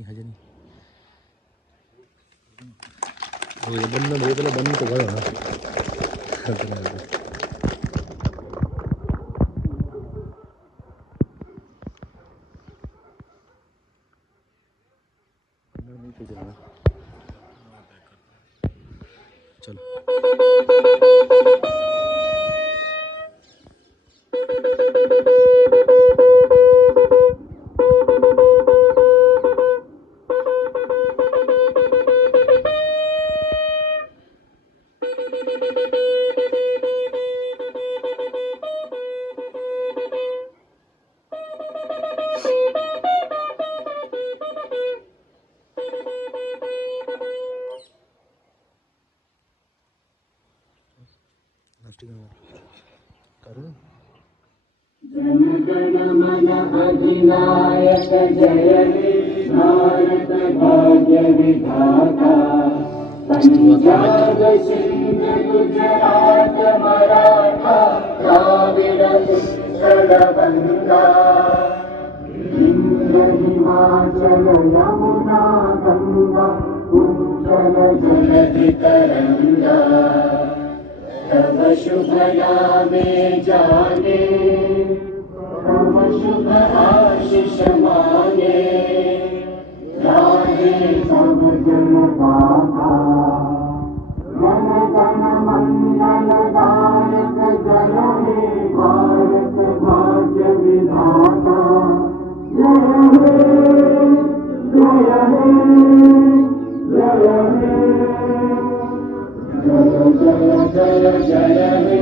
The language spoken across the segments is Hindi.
नहीं हजे नहीं वो ये बंद हो पहले बंद तो करो ना चलो जन गण मन अधिनायक जय हे भारत भाग्य विधाता पंजाब सिंध गुजरात मराठा द्राविड़ उत्कल बंगा विंध्य हिमाचल यमुना गंगा उज्जल जलधि तरंगा तव शुभ नामे जाने तव शुभ आशीष मांगे गाहे सब जन गाथा जन गण मंगल दायक जय हे भारत भाग्य विधाता जय हे जय हे जय हे जय जय जय हे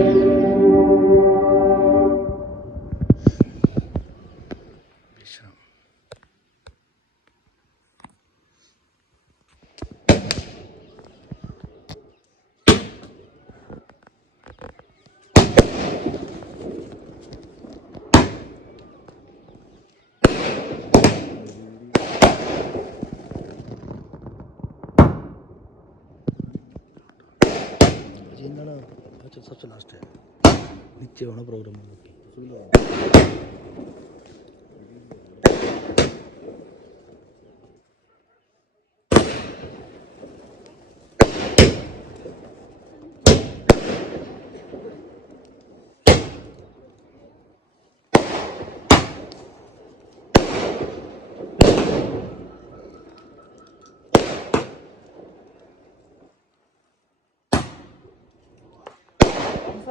अच्छा सबसे लास्ट है नीचे होना प्रोग्राम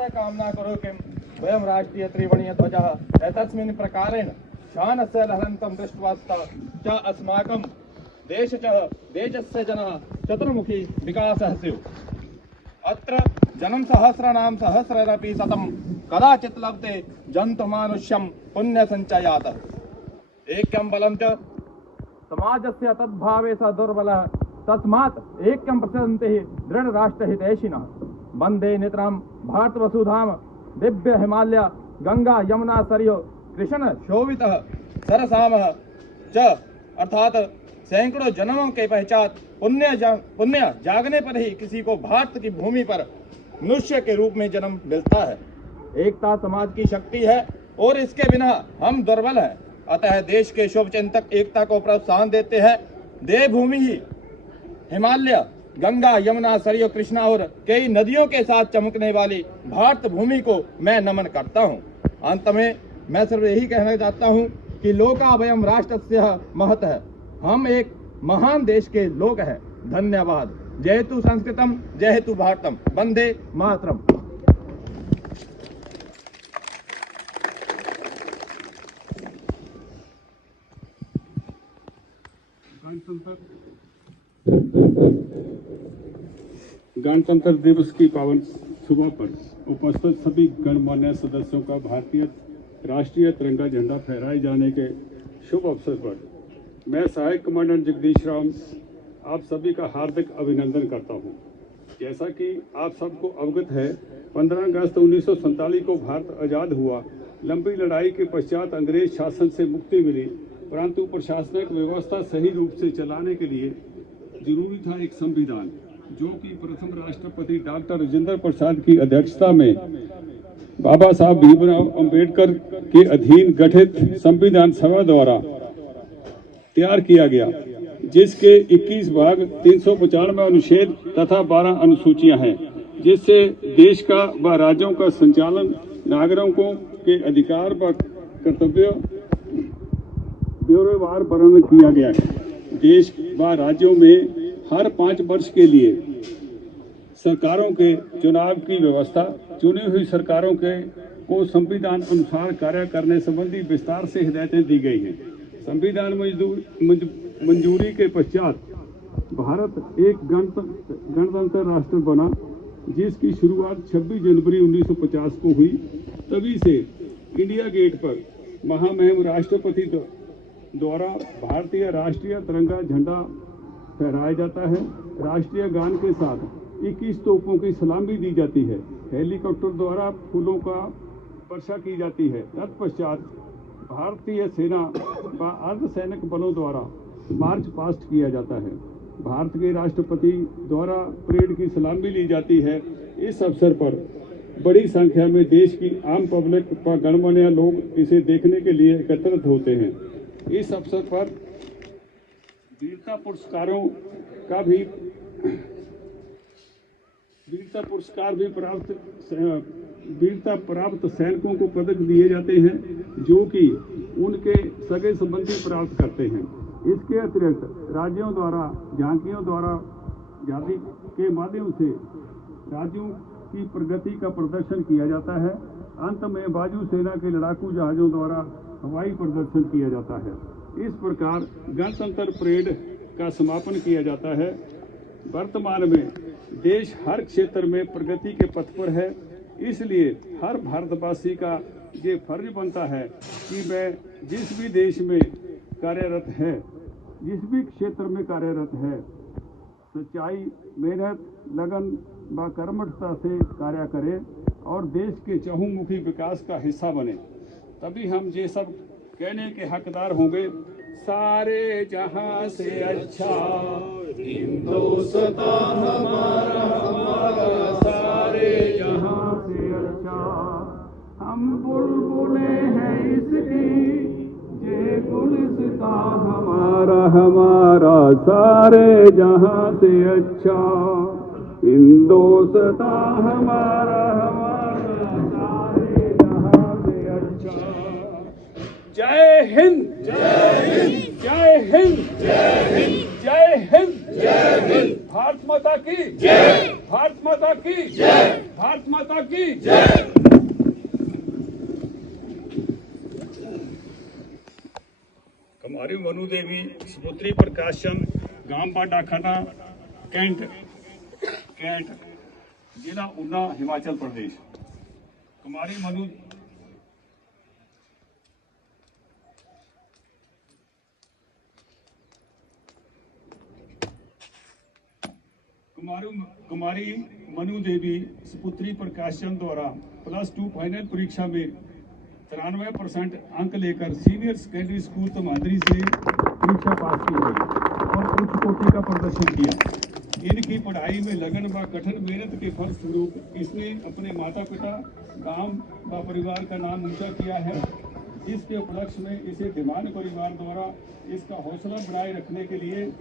कामना करो कि वयं राष्ट्रीय त्रिवर्णीय ध्वजः एतस्मिन् प्रकारेण शानस्य लहरन्तं दृष्ट्वा च अस्माकं देशस्य जनः चतुर्मुखी विकासः स्युः। अत्र जनं सहस्राणां सहस्ररपि शतं कदाचित् लभते जन्तुमानुष्यं पुण्यसञ्चयात् ऐक्यं बलं च समाजस्य तद्भावे स दुर्बलः तस्मात् ऐक्यं प्रचलन्ति दृढराष्ट्रहितैषिणः वंदे नितरां भारत वसुधाम दिव्य हिमालय गंगा यमुना सरयू कृष्ण शोभितः सरसामः च अर्थात सैकड़ों जन्मों के पश्चात पुण्य जागने पर ही किसी को भारत की भूमि पर मनुष्य के रूप में जन्म मिलता है। एकता समाज की शक्ति है और इसके बिना हम दुर्बल हैं। अतः देश के शुभ चिंतक एकता को प्रोत्साहन देते हैं। देवभूमि ही हिमालय गंगा यमुना सरयू कृष्णा और कई नदियों के साथ चमकने वाली भारत भूमि को मैं नमन करता हूँ। अंत में मैं सिर्फ यही कहना चाहता हूँ कि लोकावयम राष्ट्रस्य महतः, हम एक महान देश के लोग हैं। धन्यवाद। जयतु संस्कृतम जयतु भारतम, वंदे मातरम। गणतंत्र दिवस की पावन सुबह पर उपस्थित सभी गणमान्य सदस्यों का भारतीय राष्ट्रीय तिरंगा झंडा फहराए जाने के शुभ अवसर पर मैं सहायक कमांडेंट जगदीश राम आप सभी का हार्दिक अभिनंदन करता हूं। जैसा कि आप सबको अवगत है, 15 अगस्त 1947 को भारत आज़ाद हुआ। लंबी लड़ाई के पश्चात अंग्रेज शासन से मुक्ति मिली, परंतु प्रशासनिक व्यवस्था सही रूप से चलाने के लिए जरूरी था एक संविधान, जो कि प्रथम राष्ट्रपति डॉक्टर राजेंद्र प्रसाद की अध्यक्षता में बाबा साहब भीमराव अंबेडकर के अधीन गठित संविधान सभा द्वारा तैयार किया गया। जिसके 21 भाग 395 अनुच्छेद तथा 12 अनुसूचियां हैं, जिससे देश का व राज्यों का संचालन नागरिकों के अधिकार व कर्तव्य ब्यौरेवार वर्णन किया गया है। देश व राज्यों में हर 5 वर्ष के लिए सरकारों के चुनाव की व्यवस्था चुनी हुई सरकारों को संविधान अनुसार कार्य करने संबंधी विस्तार से हिदायतें दी गई हैं। संविधान मंजूरी के पश्चात भारत एक गणतंत्र राष्ट्र बना, जिसकी शुरुआत 26 जनवरी 1950 को हुई। तभी से इंडिया गेट पर महामहिम राष्ट्रपति द्वारा भारतीय राष्ट्रीय तिरंगा झंडा फहराया जाता है। राष्ट्रीय गान के साथ 21 तोपों की सलामी दी जाती है। हेलीकॉप्टर द्वारा फूलों का वर्षा की जाती है। तत्पश्चात भारतीय सेना व अर्धसैनिक बलों द्वारा मार्च पास्ट किया जाता है। भारत के राष्ट्रपति द्वारा परेड की सलामी ली जाती है। इस अवसर पर बड़ी संख्या में देश की आम पब्लिक व गणमान्य लोग इसे देखने के लिए एकत्रित होते हैं। इस अवसर पर वीरता प्राप्त सैनिकों को पदक दिए जाते हैं, जो कि उनके सगे संबंधी प्राप्त करते हैं। इसके अतिरिक्त राज्यों द्वारा झांकी के माध्यम से राज्यों की प्रगति का प्रदर्शन किया जाता है। अंत में वायु सेना के लड़ाकू जहाजों द्वारा हवाई प्रदर्शन किया जाता है। इस प्रकार गणतंत्र परेड का समापन किया जाता है। वर्तमान में देश हर क्षेत्र में प्रगति के पथ पर है, इसलिए हर भारतवासी का ये फर्ज बनता है कि वह जिस भी देश में कार्यरत है, जिस भी क्षेत्र में कार्यरत है, सच्चाई, मेहनत, लगन व कर्मठता से कार्य करे और देश के चहुमुखी विकास का हिस्सा बने। तभी हम ये सब कहने के हकदार होंगे, सारे जहां से अच्छा हिंदुस्तान हमारा, सारे जहां से अच्छा हम बुलबुले हैं इसकी, ये गुलिस्तान हमारा सारे जहां से अच्छा हिंदुस्तान हमारा सारे जहां से अच्छा। जय हिंद, जय हिंद, जय हिंद, जय हिंद, जय हिंद, जय हिंद। भारत माता की जय, भारत माता की जय, भारत माता की जय। कुमारी मनु देवी, सुपुत्री प्रकाश चंद, गांव बाडाखाना, कैंट, जिला ऊना, हिमाचल प्रदेश। कुमारी मनु कुमारी मनु देवी सुपुत्री प्रकाश चंद द्वारा +2 फाइनल परीक्षा में 93% अंक लेकर सीनियर सेकेंडरी स्कूल तमादरी से परीक्षा पास की गई और उच्च कोटि का प्रदर्शन किया। इनकी पढ़ाई में लगन व कठिन मेहनत के फलस्वरूप इसने अपने माता पिता, गांव व परिवार का नाम ऊंचा किया है। इसके उपलक्ष्य में इसे धीमान परिवार द्वारा इसका हौसला बनाए रखने के लिए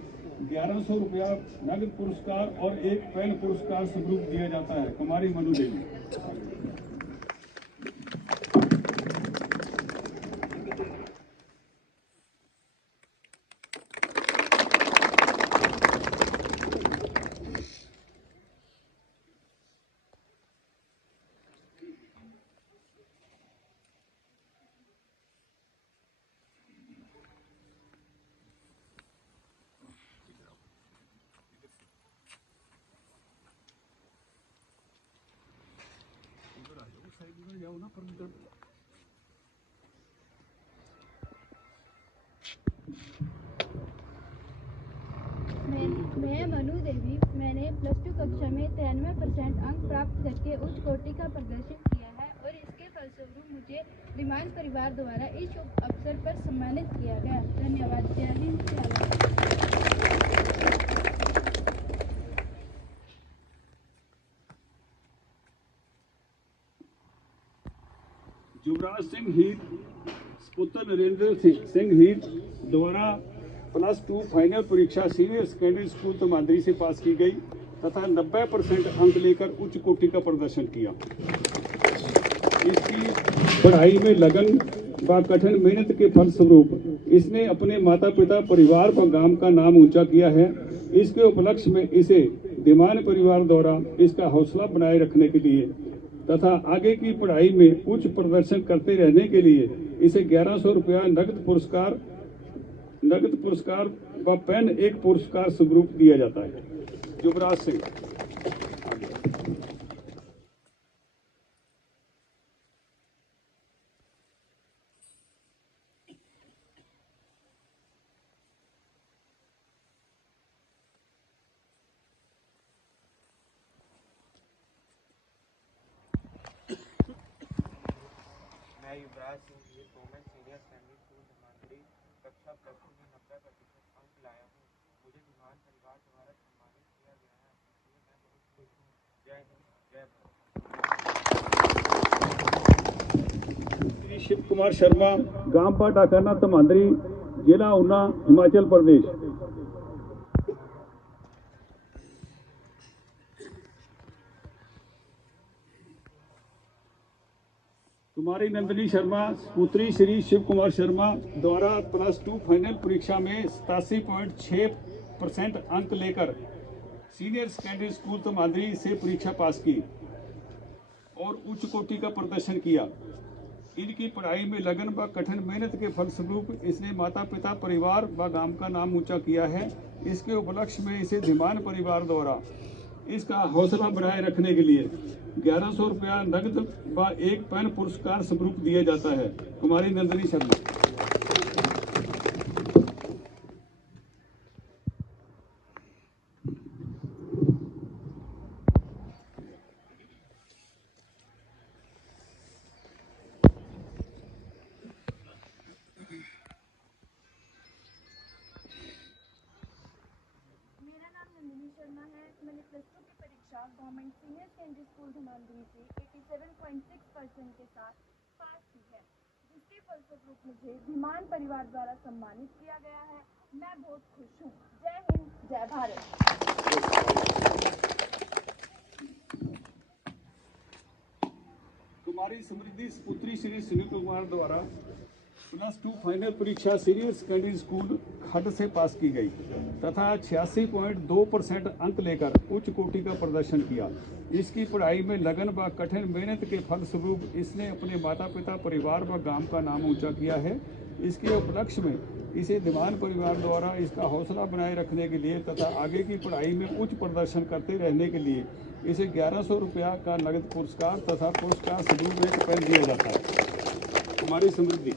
1100 रुपया नगद पुरस्कार और एक पेन पुरस्कार स्वरूप दिया जाता है। कुमारी मनु देवी। मैं मनु देवी, मैंने +2 कक्षा में 93% अंक प्राप्त करके उच्च कोटि का प्रदर्शन किया है और इसके फलस्वरूप मुझे विमान परिवार द्वारा इस शुभ अवसर पर सम्मानित किया गया। धन्यवाद। जय हिंद, जय भारत। युवराज सिंह हीर, पुत्र नरेंद्र सिंह हीर द्वारा +2 फाइनल परीक्षा सीनियर सेकेंडरी स्कूल तमांदरी से पास की गई तथा 90% अंक लेकर उच्च कोटि का प्रदर्शन किया। इसकी पढ़ाई में लगन व कठिन मेहनत के फलस्वरूप इसने अपने माता पिता, परिवार व गांव का नाम ऊंचा किया है। इसके उपलक्ष्य में इसे धीमान परिवार द्वारा इसका हौसला बनाए रखने के लिए तथा आगे की पढ़ाई में उच्च प्रदर्शन करते रहने के लिए इसे 1100 रुपया नगद पुरस्कार व पेन एक पुरस्कार स्वरूप दिया जाता है। युवराज सिंह। मैं Yuvraj Singh ji government senior secondary school Dhamandari कक्षा प्लस में 90% अंक लाया हूँ। मुझे धीमान परिवार द्वारा सम्मानित किया गया है, इसलिए मैं बहुत खुश हूँ। जय हिंद, जय भारत। श्री शिव कुमार शर्मा, गांव टाकाना तमांदरी, जिला ऊना, हिमाचल प्रदेश। कुमारी नंदिनी शर्मा, पुत्री श्री शिव कुमार शर्मा द्वारा +2 फाइनल परीक्षा में 87.6% अंक लेकर सीनियर सेकेंडरी स्कूल तमांदरी से परीक्षा पास की और उच्च कोटि का प्रदर्शन किया। इनकी पढ़ाई में लगन व कठिन मेहनत के फलस्वरूप इसने माता पिता, परिवार व गांव का नाम ऊंचा किया है। इसके उपलक्ष्य में इसे धीमान परिवार द्वारा इसका हौसला बनाए रखने के लिए 1100 रुपया नगद व एक पेन पुरस्कार स्वरूप दिया जाता है। कुमारी नंदिनी शर्मा। मेरा नाम नंदिनी शर्मा है। मैंने +2 की परीक्षा government senior secondary school Dhamandari से 87.6% के साथ पास की है, जिसके फलस्वरूप मुझे धीमान परिवार द्वारा सम्मानित किया गया है। मैं बहुत खुश हूँ। जय हिंद, जय भारत। कुमारी समृद्धि पुत्री श्री सुनील कुमार द्वारा +2 फाइनल परीक्षा सीनियर सेकेंडरी स्कूल खड्ड से पास की गई तथा 86.2% अंक लेकर उच्च कोटि का प्रदर्शन किया। इसकी पढ़ाई में लगन व कठिन मेहनत के फलस्वरूप इसने अपने माता पिता, परिवार व गांव का नाम ऊंचा किया है। इसके उपलक्ष्य में इसे धीमान परिवार द्वारा इसका हौसला बनाए रखने के लिए तथा आगे की पढ़ाई में उच्च प्रदर्शन करते रहने के लिए इसे 1100 रुपया का नगद पुरस्कार तथा पुरस्कार स्वरूप एक पेन दिया जाता है। हमारी समृद्धि।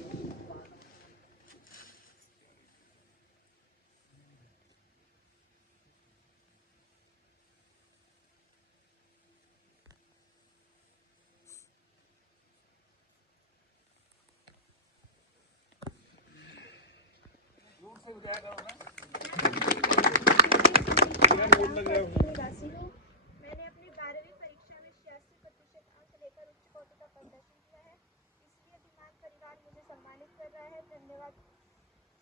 निवासी हूँ। मैंने अपनी 12वीं परीक्षा में 86% अंक लेकर उच्च कोटि का प्रदर्शन किया है, इसलिए धीमान परिवार मुझे सम्मानित कर रहा है। धन्यवाद।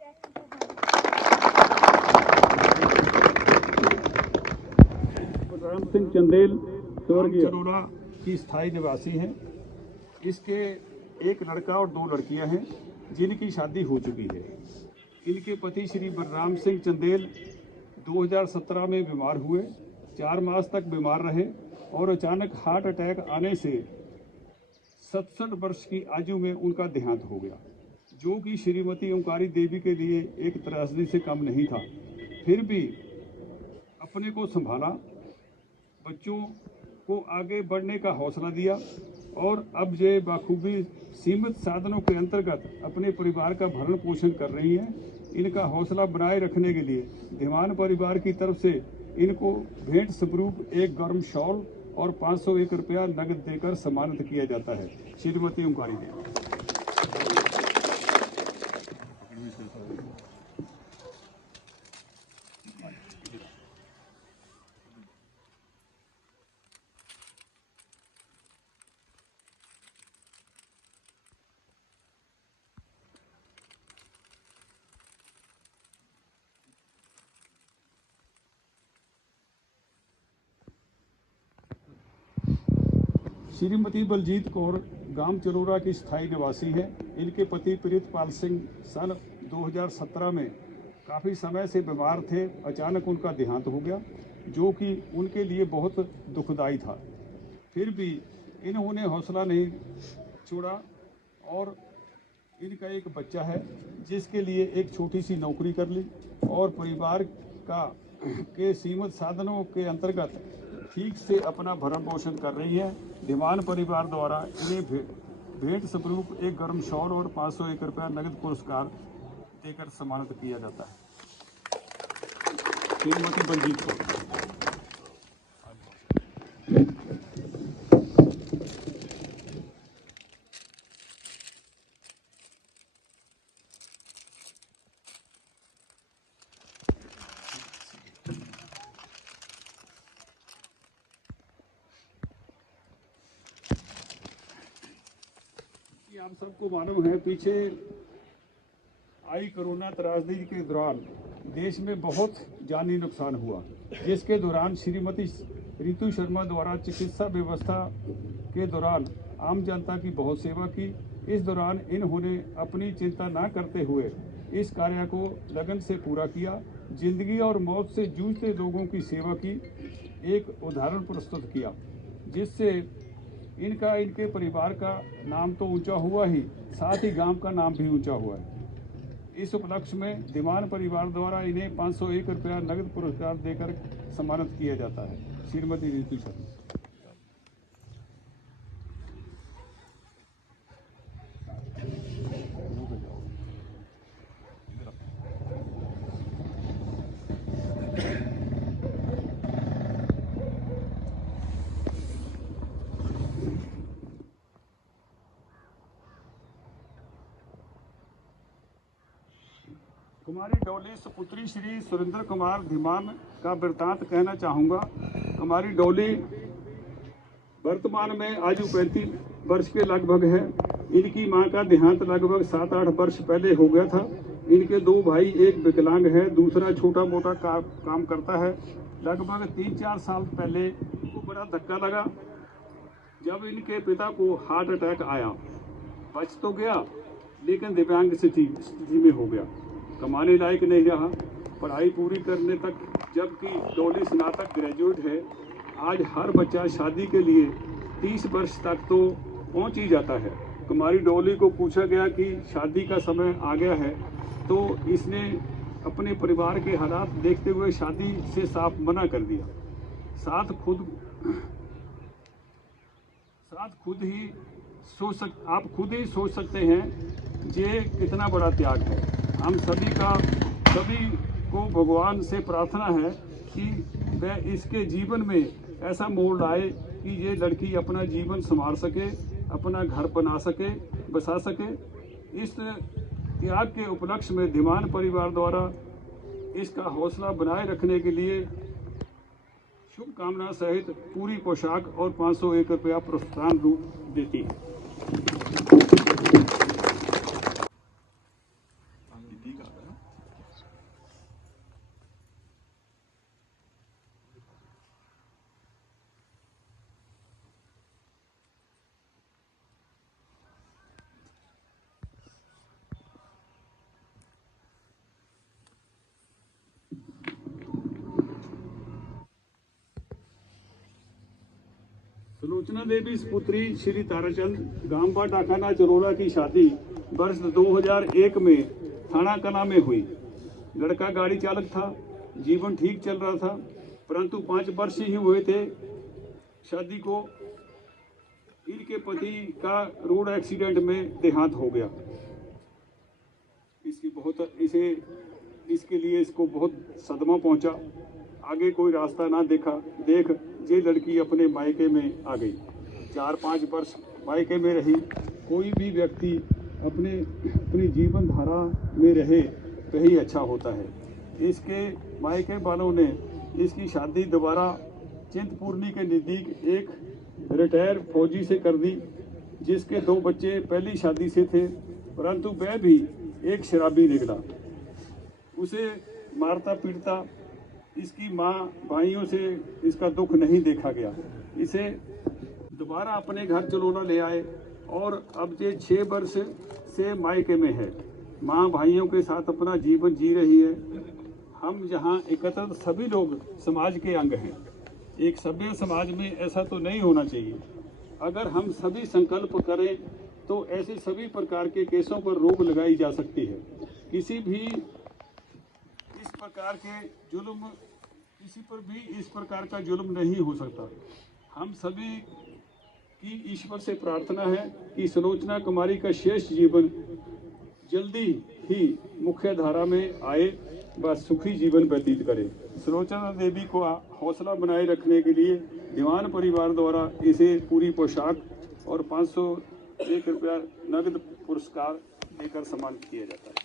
जय हिंद, जय भारत। राम सिंह चंदेल स्वर्गीय चरोड़ा की स्थायी निवासी हैं। इसके एक लड़का और 2 लड़कियां हैं जिनकी शादी हो चुकी है। इनके पति श्री बलराम सिंह चंदेल 2017 में बीमार हुए, 4 मास तक बीमार रहे और अचानक हार्ट अटैक आने से 67 वर्ष की आयु में उनका देहांत हो गया, जो कि श्रीमती ओंकारी देवी के लिए एक त्रासदी से कम नहीं था। फिर भी अपने को संभाला, बच्चों को आगे बढ़ने का हौसला दिया और अब ये बाखूबी सीमित साधनों के अंतर्गत अपने परिवार का भरण पोषण कर रही हैं। इनका हौसला बनाए रखने के लिए धीमान परिवार की तरफ से इनको भेंट स्वरूप एक गर्म शॉल और 501 रुपया नगद देकर सम्मानित किया जाता है। श्रीमती ओंकारी देवी। श्रीमती बलजीत कौर गांव चरोरा की स्थायी निवासी है। इनके पति प्रीतपाल सिंह सन 2017 में काफ़ी समय से बीमार थे। अचानक उनका देहांत हो गया, जो कि उनके लिए बहुत दुखदाई था। फिर भी इन्होंने हौसला नहीं छोड़ा और इनका एक बच्चा है जिसके लिए एक छोटी सी नौकरी कर ली और परिवार के सीमित साधनों के अंतर्गत ठीक से अपना भरण पोषण कर रही है। धीमान परिवार द्वारा इन्हें भेंट स्वरूप एक गर्म शॉल और 501 रुपया नगद पुरस्कार देकर सम्मानित किया जाता है। श्रीमती बलजीत कौर। आप सबको मालूम है, पीछे आई कोरोना त्रासदी के दौरान देश में बहुत जानी नुकसान हुआ, जिसके दौरान श्रीमती रितु शर्मा द्वारा चिकित्सा व्यवस्था के दौरान आम जनता की बहुत सेवा की। इस दौरान इन्होंने अपनी चिंता न करते हुए इस कार्य को लगन से पूरा किया। जिंदगी और मौत से जूझते लोगों की सेवा की एक उदाहरण प्रस्तुत किया, जिससे इनके परिवार का नाम तो ऊंचा हुआ ही, साथ ही गांव का नाम भी ऊंचा हुआ है। इस उपलक्ष्य में धीमान परिवार द्वारा इन्हें 501 रुपया नगद पुरस्कार देकर सम्मानित किया जाता है। श्रीमती रितु शर्मा। कुमारी डोली सुपुत्री श्री सुरेंद्र कुमार धीमान का वृत्तांत कहना चाहूँगा। कुमारी डोली वर्तमान में आयु 35 वर्ष के लगभग है। इनकी मां का देहांत लगभग 7-8 वर्ष पहले हो गया था। इनके 2 भाई, एक विकलांग है, दूसरा छोटा मोटा काम करता है। लगभग 3-4 साल पहले इनको बड़ा धक्का लगा जब इनके पिता को हार्ट अटैक आया। बच तो गया लेकिन दिव्यांग स्थिति में हो गया, कमाने लायक नहीं रहा। पढ़ाई पूरी करने तक, जबकि डोली स्नातक ग्रेजुएट है। आज हर बच्चा शादी के लिए 30 वर्ष तक तो पहुंच ही जाता है। कुमारी डोली को पूछा गया कि शादी का समय आ गया है, तो इसने अपने परिवार के हालात देखते हुए शादी से साफ मना कर दिया। आप खुद ही सोच सकते हैं ये कितना बड़ा त्याग है। हम सभी को भगवान से प्रार्थना है कि वह इसके जीवन में ऐसा मोड़ लाए कि ये लड़की अपना जीवन संवार सके, अपना घर बसा सके। इस त्याग के उपलक्ष्य में धीमान परिवार द्वारा इसका हौसला बनाए रखने के लिए शुभकामना सहित पूरी पोशाक और 501 रुपया प्रोत्साहन रूप देती है। सुलोचना देवी पुत्री श्री ताराचंद गांव डाकाना चरोला की शादी वर्ष 2001 में थाना कला में हुई। लड़का गाड़ी चालक था, जीवन ठीक चल रहा था, परंतु 5 वर्ष ही हुए थे शादी को। इनके पति का रोड एक्सीडेंट में देहांत हो गया। इसके लिए इसको बहुत सदमा पहुंचा। आगे कोई रास्ता ना देख ये लड़की अपने मायके में आ गई। 4-5 वर्ष मायके में रही। कोई भी व्यक्ति अपनी जीवन धारा में रहे वही अच्छा होता है। इसके मायके वालों ने इसकी शादी दोबारा चिंतपूर्णी के नज़दीक एक रिटायर फौजी से कर दी, जिसके 2 बच्चे पहली शादी से थे, परंतु वह भी एक शराबी निकला। उसे मारता पीटता इसकी माँ भाइयों से इसका दुख नहीं देखा गया। इसे दोबारा अपने घर चलोना ले आए और अब ये 6 वर्ष से मायके में है। माँ भाइयों के साथ अपना जीवन जी रही है। हम यहाँ एकत्र सभी लोग समाज के अंग हैं। एक सभ्य समाज में ऐसा तो नहीं होना चाहिए। अगर हम सभी संकल्प करें तो ऐसे सभी प्रकार के केसों पर रोक लगाई जा सकती है। किसी पर भी इस प्रकार का जुल्म नहीं हो सकता। हम सभी की ईश्वर से प्रार्थना है कि सुलोचना कुमारी का शेष जीवन जल्दी ही मुख्य धारा में आए व सुखी जीवन व्यतीत करे। सुलोचना देवी को हौसला बनाए रखने के लिए दीवान परिवार द्वारा इसे पूरी पोशाक और 501 रुपया नगद पुरस्कार देकर सम्मानित किया जाता है।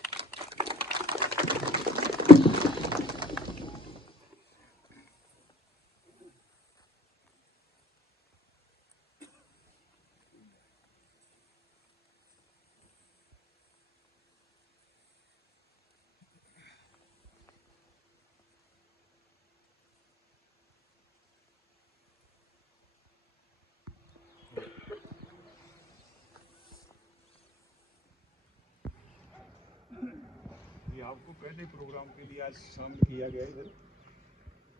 आपको पहले प्रोग्राम के लिए आज शामिल किया गया इधर,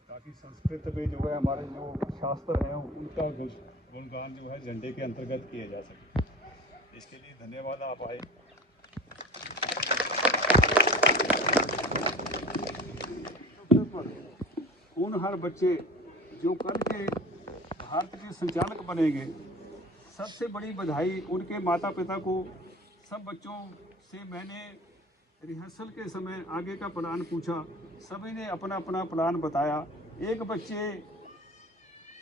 ताकि संस्कृत में जो है हमारे जो शास्त्र हैं उनका गुणगान जो है झंडे के अंतर्गत किया जा सके। इसके लिए धन्यवाद आप आए। होनहार बच्चे जो कल के भारत के संचालक बनेंगे, सबसे बड़ी बधाई उनके माता पिता को। सब बच्चों से मैंने रिहर्सल के समय आगे का प्लान पूछा, सभी ने अपना अपना प्लान बताया। एक बच्चे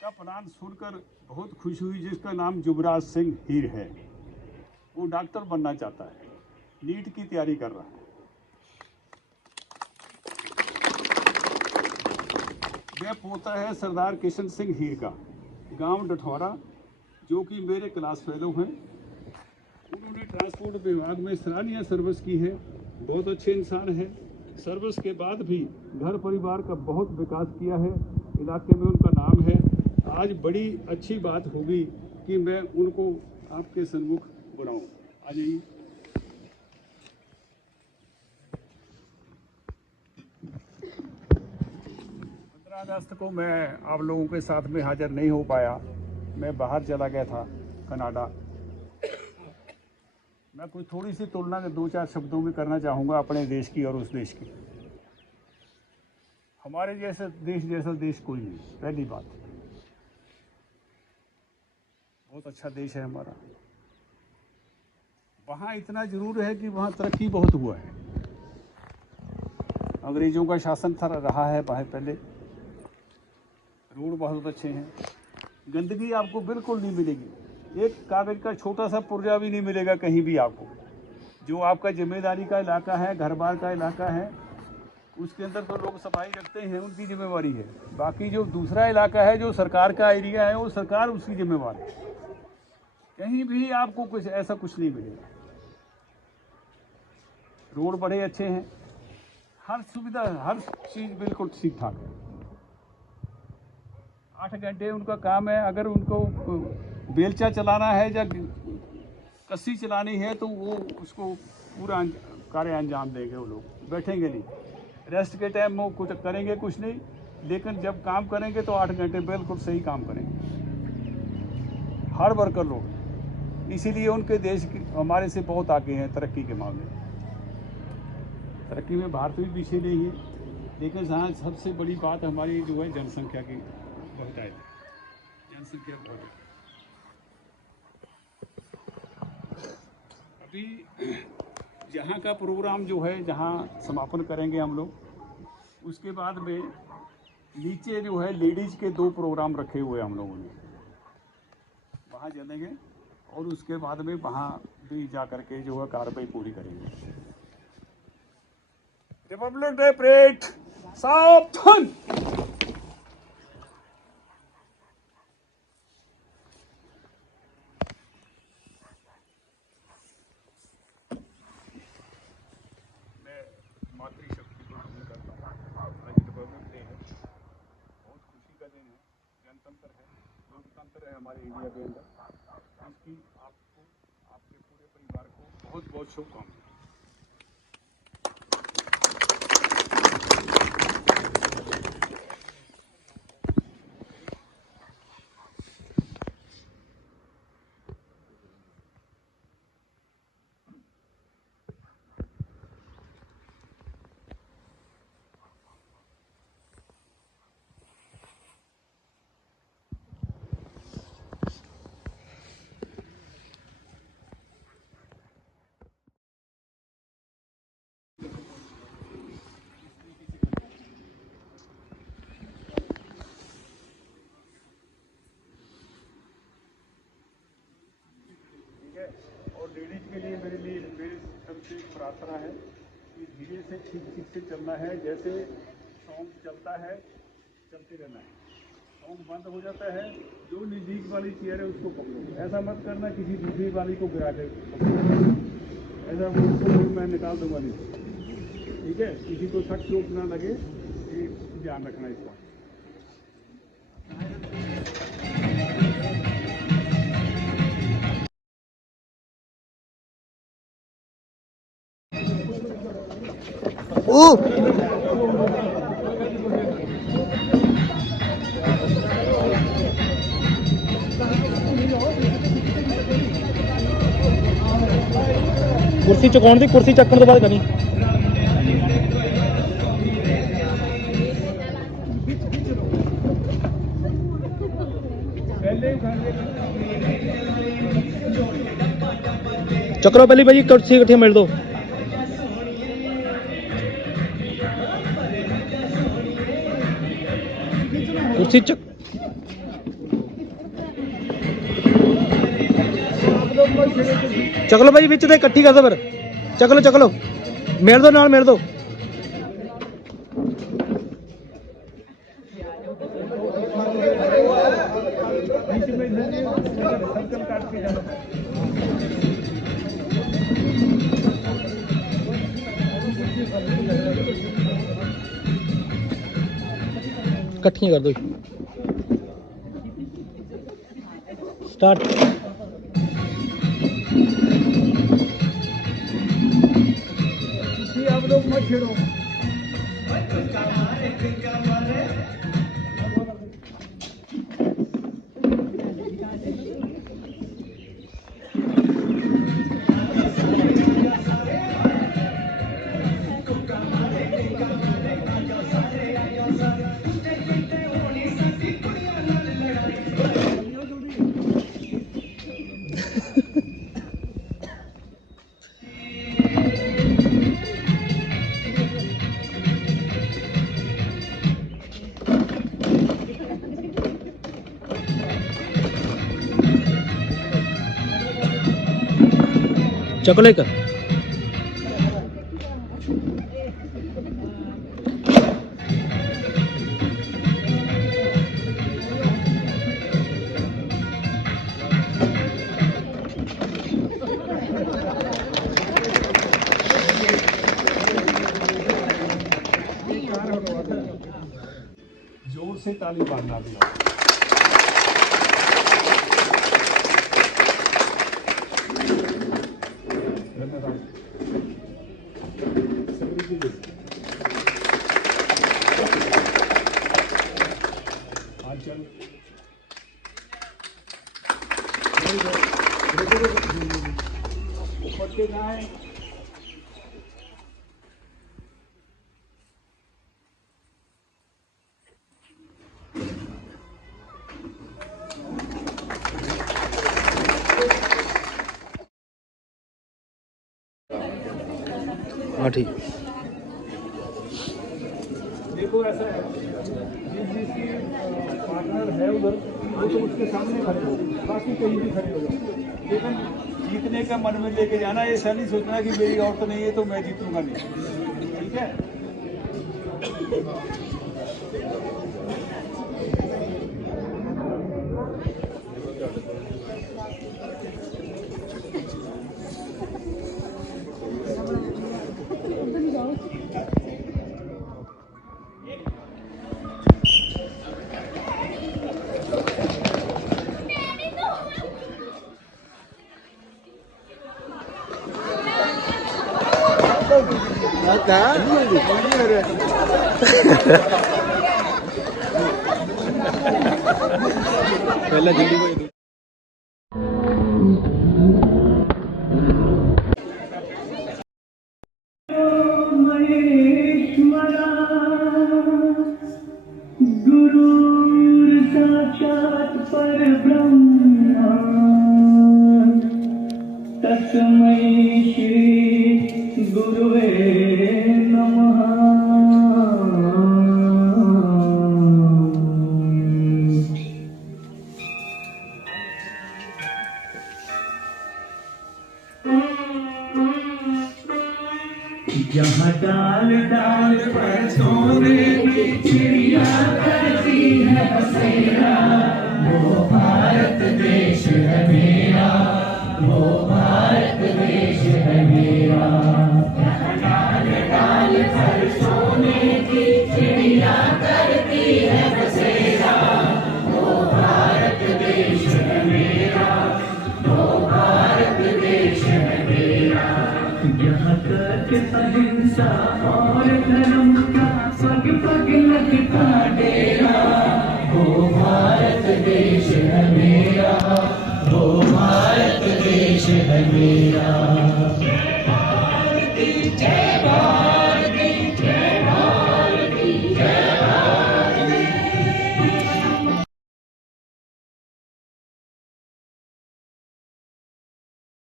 का प्लान सुनकर बहुत खुशी हुई, जिसका नाम युवराज सिंह हीर है। वो डॉक्टर बनना चाहता है, नीट की तैयारी कर रहा है। वह पोता है सरदार किशन सिंह हीर का, गांव डठौरा, जो कि मेरे क्लास फेलो हैं। उन्होंने ट्रांसपोर्ट विभाग में सराहनीय सर्विस की है, बहुत अच्छे इंसान हैं। सर्विस के बाद भी घर परिवार का बहुत विकास किया है, इलाके में उनका नाम है। आज बड़ी अच्छी बात होगी कि मैं उनको आपके सन्मुख बुलाऊं। आ जाइए। 15 अगस्त को मैं आप लोगों के साथ में हाजिर नहीं हो पाया, मैं बाहर चला गया था कनाडा। मैं कोई थोड़ी सी तुलना 2-4 शब्दों में करना चाहूँगा अपने देश की और उस देश की। हमारे जैसा देश कोई नहीं। पहली बात, बहुत अच्छा देश है हमारा। वहाँ इतना जरूर है कि वहाँ तरक्की बहुत हुआ है। अंग्रेजों का शासन था रहा है वहाँ पहले। रोड बहुत अच्छे हैं, गंदगी आपको बिल्कुल नहीं मिलेगी। एक कागज का छोटा सा पुर्जा भी नहीं मिलेगा कहीं भी आपको। जो आपका जिम्मेदारी का इलाका है, घर बार का इलाका है, उसके अंदर तो लोग सफाई रखते हैं, उनकी जिम्मेवारी है। बाकी जो दूसरा इलाका है, जो सरकार का एरिया है, वो सरकार उसकी जिम्मेवार है। कहीं भी आपको कुछ ऐसा कुछ नहीं मिलेगा। रोड बड़े अच्छे हैं, हर सुविधा, हर चीज़ बिल्कुल ठीक ठाक है। 8 घंटे उनका काम है। अगर उनको बेलचा चलाना है या कस्सी चलानी है तो वो उसको पूरा कार्य अंजाम देंगे। वो लोग बैठेंगे नहीं, रेस्ट के टाइम वो कुछ करेंगे कुछ नहीं, लेकिन जब काम करेंगे तो 8 घंटे बिल्कुल सही काम करेंगे। हार्ड वर्कर लोग, इसीलिए उनके देश हमारे से बहुत आगे हैं तरक्की के मामले में। तरक्की में भारत भी पीछे नहीं है, लेकिन जहाँ सबसे बड़ी बात हमारी जो है जनसंख्या की बहुतायत है। जनसंख्या बहुत है। अभी यहाँ का प्रोग्राम जो है, जहाँ समापन करेंगे हम लोग, उसके बाद में नीचे जो है लेडीज़ के 2 प्रोग्राम रखे हुए हम लोगों ने, वहाँ चलेंगे और उसके बाद में वहाँ भी जा कर के जो है कार्रवाई पूरी करेंगे। रिपब्लिक डे परेड सावधान। मातृशक्ति को नमन करता हूँ। आज रिपब्लिक डे है, बहुत खुशी का दिन है। गणतंत्र है, लोकतंत्र है। है हमारे इंडिया के अंदर, इसकी आपको आपके पूरे परिवार को बहुत बहुत शुभकामनाएं। और लेडीज के लिए मेरी सबसे एक प्रार्थना है कि धीरे से ठीक से चलना है। जैसे सॉन्ग चलता है चलते रहना है, सॉन्ग बंद हो जाता है, जो नज़दीक वाली चेयर है उसको पकड़ो। ऐसा मत करना किसी दूसरी वाली को गिरा के ऐसा उसको मैं निकाल दूंगा नहीं, ठीक है। किसी को सख्त चोट ना लगे, ये ध्यान रखना इस बात। ओ ਕੁਰਸੀ ਚੁਕਾਉਣ ਦੀ, ਕੁਰਸੀ ਚੱਕਣ ਤੋਂ ਬਾਅਦ ਕਰੀ। ਚੱਕ ਲਓ ਪਹਿਲੀ ਭਾਜੀ, ਕੁਰਸੀ ਇਕੱਠੀ ਮਿਲ ਦੋ। ਕੁਰਸੀ ਚੱਕ ਚੱਕ ਲਓ ਭਾਜੀ, ਵਿੱਚ ਤੇ ਇਕੱਠੀ ਕਰ ਦੋ ਫਿਰ। ਚੱਕ ਲਓ ਮੇਲ ਦੋ, ਨਾਲ ਮੇਲ ਦੋ। ਇਕੱਠੀਆਂ ਕਰ ਦੋ। स्टार्ट। आप लोग मत छेड़ो। ਚੱਕ ਲਓ ਇੱਕ। जोर से ताली मारना भी। हाँ ठीक। देखो ऐसा है, जिसकी पार्टनर है उधर वो तो उसके सामने खड़े हो, बाकी कहीं भी खड़े हो जाओ, लेकिन जीतने का मन में लेके जाना। ऐसा नहीं सोचना कि मेरी औरत नहीं है तो मैं जीतूंगा नहीं, ठीक है। पहले दिल्ली को तस्मै श्री गुरुवे नमः। यहाँ डाल डाल पर सोने की चिड़िया करती है बसेरा, वो भारत देश है मेरा, वो भारत देश है मेरा। यहाँ डाल डाल पर सोने की चिड़िया करती है बसेरा, वो भारत देश है मेरा, वो भारत देश है मेरा। यहाँ तक अहिंसा और धर्म का पग पग लगता है